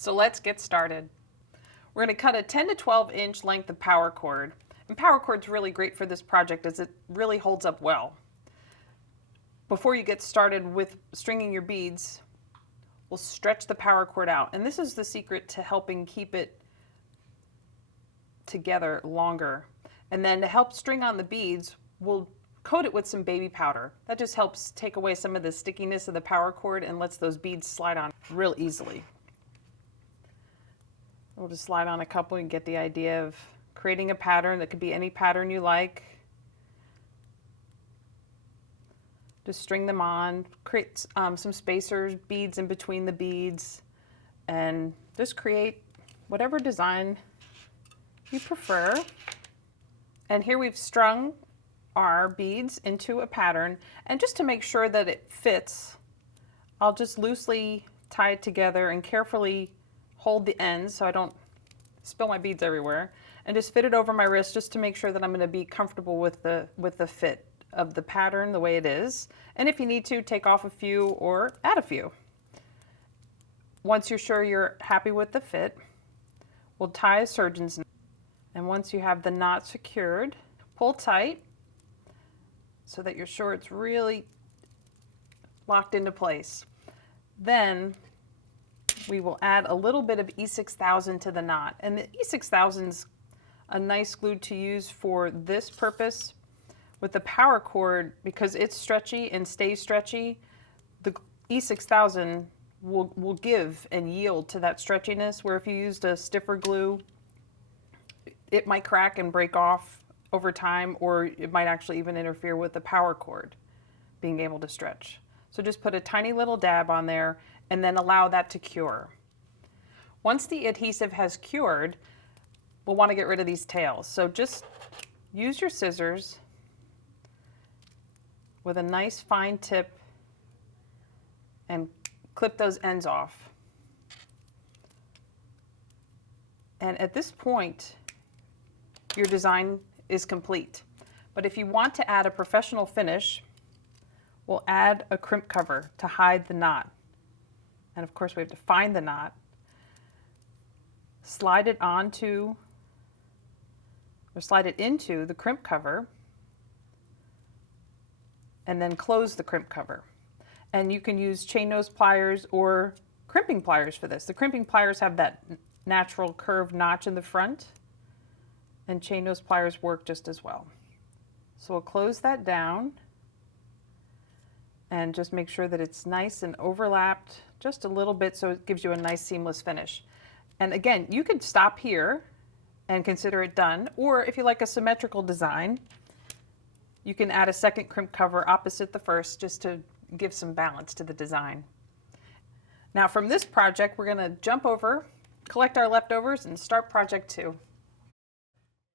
So let's get started. We're going to cut a 10 to 12 inch length of Powercord. And Powercord's really great for this project as it really holds up well. Before you get started with stringing your beads, we'll stretch the Powercord out. And this is the secret to helping keep it together longer. And then to help string on the beads, we'll coat it with some baby powder. That just helps take away some of the stickiness of the Powercord and lets those beads slide on real easily. We'll just slide on a couple and get the idea of creating a pattern that could be any pattern you like. Just string them on, create some spacers, beads in between the beads, and just create whatever design you prefer. And here we've strung our beads into a pattern, and just to make sure that it fits, I'll just loosely tie it together and carefully hold the ends so I don't spill my beads everywhere, and just fit it over my wrist just to make sure that I'm going to be comfortable with the fit of the pattern the way it is. And if you need to, take off a few or add a few. Once you're sure you're happy with the fit, we'll tie a surgeon's knot. And once you have the knot secured, pull tight so that you're sure it's really locked into place. Then we will add a little bit of E6000 to the knot. And the E6000 is a nice glue to use for this purpose. With the Powercord, because it's stretchy and stays stretchy, the E6000 will give and yield to that stretchiness, where if you used a stiffer glue, it might crack and break off over time, or it might actually even interfere with the Powercord being able to stretch. So just put a tiny little dab on there and then allow that to cure. Once the adhesive has cured, we'll want to get rid of these tails. So just use your scissors with a nice fine tip and clip those ends off. And at this point, your design is complete. But if you want to add a professional finish, we'll add a crimp cover to hide the knot. And of course we have to find the knot, slide it onto, or slide it into the crimp cover, and then close the crimp cover. And you can use chain nose pliers or crimping pliers for this. The crimping pliers have that natural curved notch in the front, and chain nose pliers work just as well. So we'll close that down and just make sure that it's nice and overlapped just a little bit so it gives you a nice seamless finish. And again, you could stop here and consider it done, or if you like a symmetrical design, you can add a second crimp cover opposite the first just to give some balance to the design. Now from this project, we're going to jump over, collect our leftovers, and start project 2.